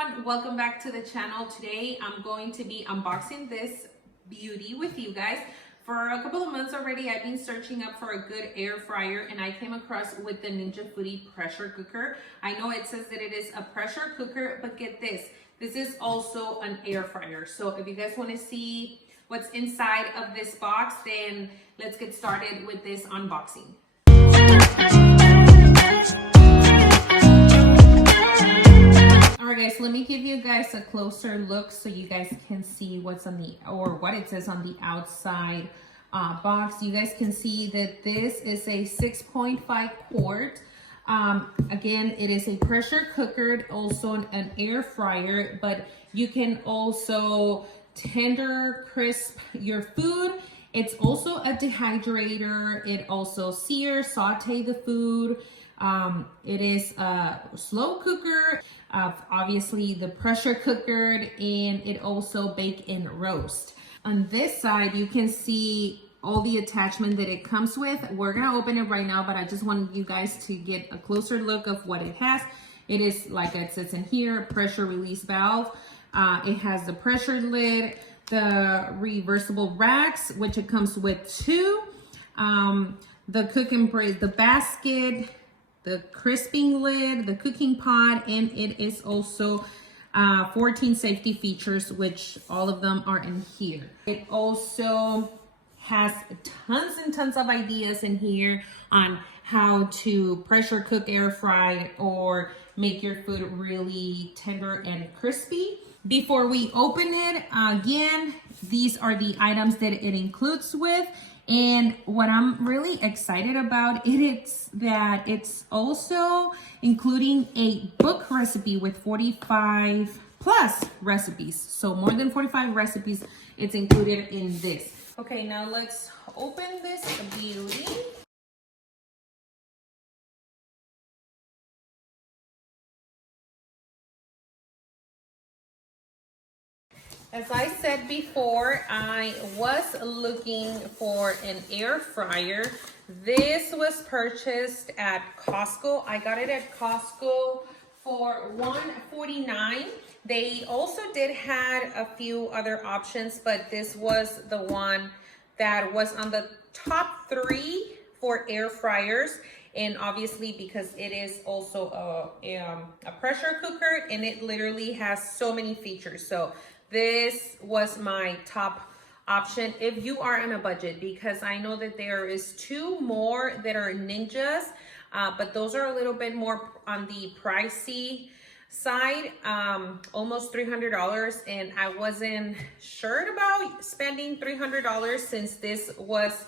everyone, welcome back to the channel. Today I'm going to be unboxing this beauty with you guys. For a couple of months already, I've been searching up for a good air fryer and I came across with the Foodi pressure cooker. I know it says that it is a pressure cooker, but get this is also an air fryer. So if you guys want to see what's inside of this box, then let's get started with this unboxing. Alright guys, let me give you guys a closer look so you guys can see what's on the, or what it says on the outside box. You guys can see that this is a 6.5 quart. Again, it is a pressure cooker, also an air fryer, but you can also tender crisp your food. It's also a dehydrator. It also sears, saute the food. It is a slow cooker, obviously the pressure cooker, and it also bake and roast. On this side, you can see all the attachment that it comes with. We're gonna open it right now, but I just want you guys to get a closer look of what it has. It is, like it says in here, pressure release valve. It has the pressure lid, the reversible racks, which it comes with two, the cooking brace, the basket, the crisping lid, the cooking pot, and it is also 14 safety features, which all of them are in here. It also has tons and tons of ideas in here on how to pressure cook, air fry, or make your food really tender and crispy. Before we open it, again, these are the items that it includes with. And what I'm really excited about it's that it's also including a book recipe with 45 plus recipes. So more than 45 recipes, it's included in this. Okay, now let's open this beauty. As I said before, I was looking for an air fryer. This was purchased at Costco. I got it at Costco for $1.49. They also did had a few other options, but this was the one that was on the top 3 for air fryers. And obviously because it is also a pressure cooker, and it literally has so many features. So this was my top option if you are on a budget, because I know that there is 2 more that are Ninjas, but those are a little bit more on the pricey side, almost $300, and I wasn't sure about spending $300 since this was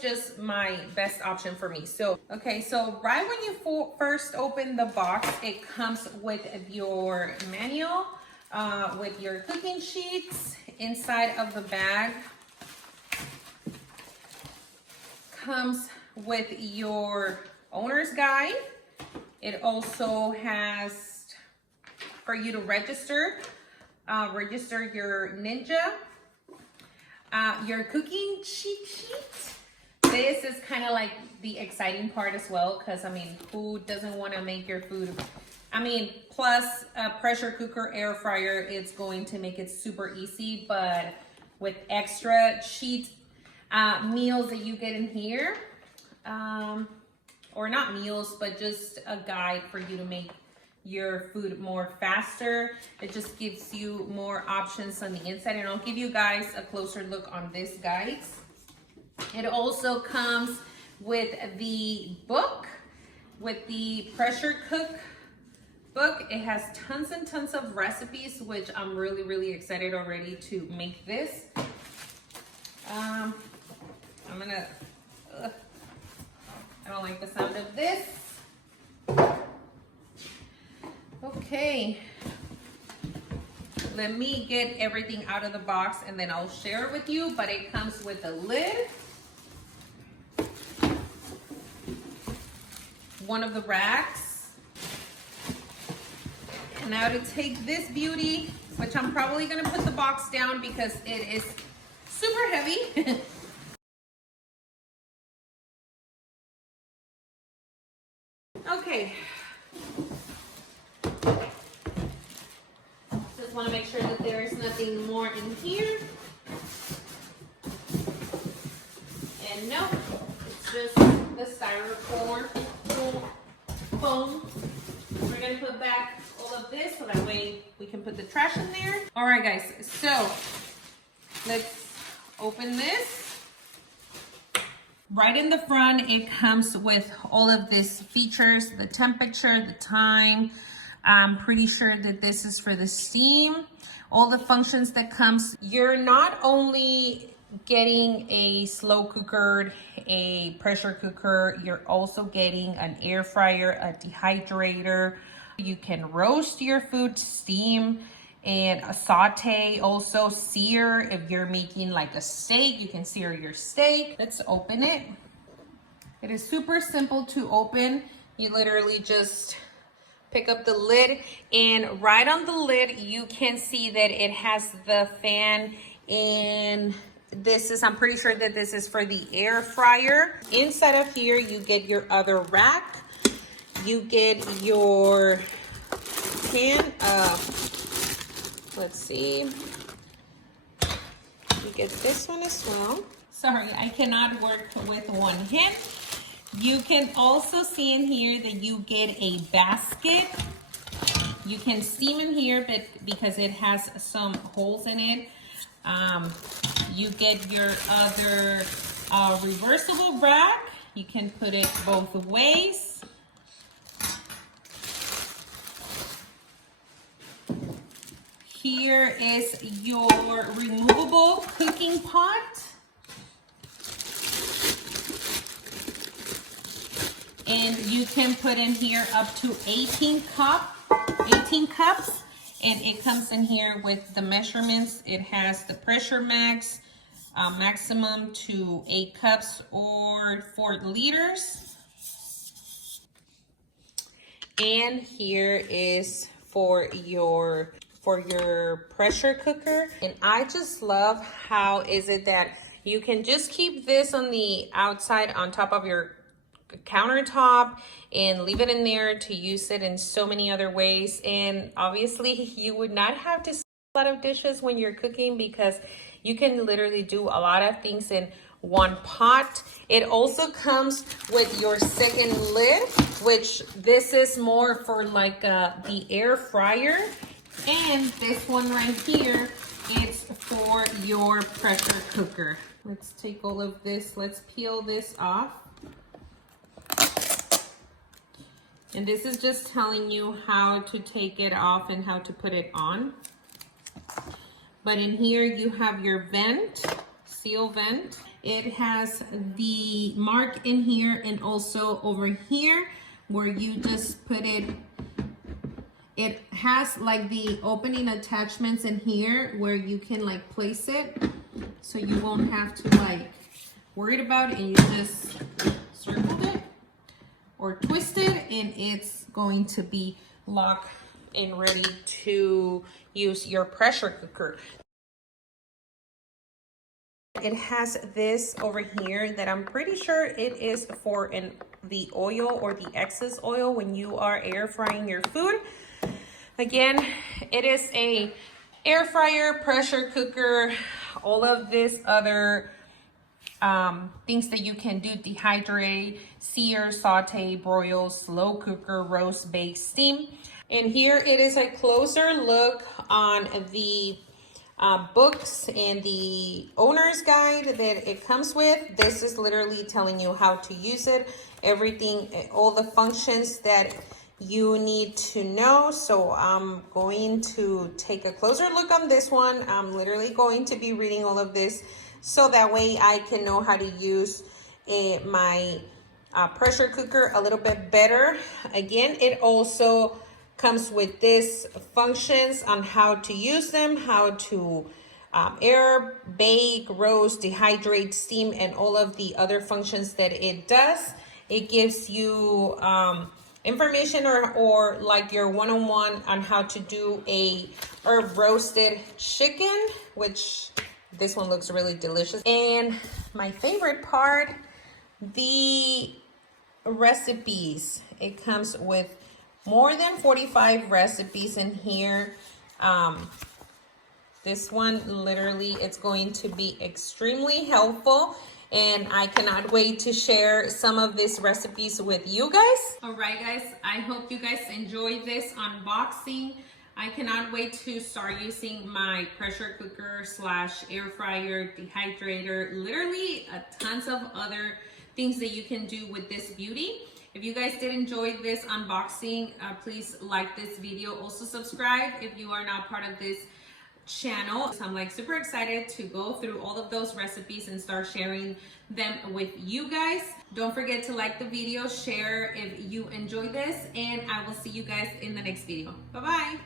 just my best option for me. So, okay, so right when you first open the box, it comes with your manual, with your cooking sheets. Inside of the bag comes with your owner's guide. It also has for you to register your Ninja. Your cooking cheat sheet. This is kind of like the exciting part as well, because I mean, who doesn't want to make your food? I mean, plus a pressure cooker, air fryer, it's going to make it super easy, but with extra cheat meals that you get in here, or not meals, but just a guide for you to make your food more faster. It just gives you more options on the inside, and I'll give you guys a closer look on this, guys. It also comes with the book, with the pressure cook book. It has tons and tons of recipes, which I'm really excited already to make this. I don't like the sound of this. Okay, let me get everything out of the box and then I'll share it with you, but it comes with a lid, one of the racks, and now to take this beauty, which I'm probably gonna put the box down because it is super heavy. Okay. want to make sure that there is nothing more in here. And no, it's just the styrofoam foam. We're gonna put back all of this so that way we can put the trash in there. All right, guys, so let's open this. Right in the front, it comes with all of these features, the temperature, the time. I'm pretty sure that this is for the steam. All the functions that comes. You're not only getting a slow cooker, a pressure cooker, you're also getting an air fryer, a dehydrator. You can roast your food, steam, and a saute, also sear. If you're making like a steak, you can sear your steak. Let's open it. It is super simple to open. You literally just pick up the lid, and right on the lid, you can see that it has the fan, and this is, I'm pretty sure that this is for the air fryer. Inside of here, you get your other rack. You get your pan. Let's see. You get this one as well. Sorry, I cannot work with one hand. You can also see in here that you get a basket. You can steam in here, but because it has some holes in it, you get your other reversible rack. You can put it both ways. Here is your removable cooking pot. And you can put in here up to 18 cups. And it comes in here with the measurements. It has the pressure max, maximum to 8 cups or 4 liters. And here is for your pressure cooker. And I just love how is it that you can just keep this on the outside on top of your countertop and leave it in there to use it in so many other ways. And obviously you would not have to a lot of dishes when you're cooking because you can literally do a lot of things in one pot. It also comes with your second lid, which this is more for like the air fryer. And this one right here, it's for your pressure cooker. Let's take all of this, let's peel this off. And this is just telling you how to take it off and how to put it on. But in here you have your vent, seal vent. It has the mark in here and also over here where you just put it. It has like the opening attachments in here where you can like place it. So you won't have to like worry about it, and you just circled it or twist it and it's going to be locked and ready to use your pressure cooker. It has this over here that I'm pretty sure it is for the oil or the excess oil when you are air frying your food. Again, it is a air fryer, pressure cooker, all of this other things that you can do: dehydrate, sear, saute, broil, slow cooker, roast, bake, steam. And here it is a closer look on the books and the owner's guide that it comes with. This is literally telling you how to use it, everything, all the functions that you need to know. So I'm going to take a closer look on this one. I'm literally going to be reading all of this so that way I can know how to use my pressure cooker a little bit better. Again, it also comes with this functions on how to use them, how to air, bake, roast, dehydrate, steam, and all of the other functions that it does. It gives you information or like your one-on-one on how to do a herb roasted chicken, which this one looks really delicious. And my favorite part, the recipes. It comes with more than 45 recipes in here. This one, literally, it's going to be extremely helpful, and I cannot wait to share some of these recipes with you guys. All right, guys, I hope you guys enjoyed this unboxing. I cannot wait to start using my pressure cooker / air fryer, dehydrator, literally tons of other things that you can do with this beauty. If you guys did enjoy this unboxing, please like this video. Also subscribe if you are not part of this channel. So I'm like super excited to go through all of those recipes and start sharing them with you guys. Don't forget to like the video, share if you enjoyed this, and I will see you guys in the next video. Bye bye.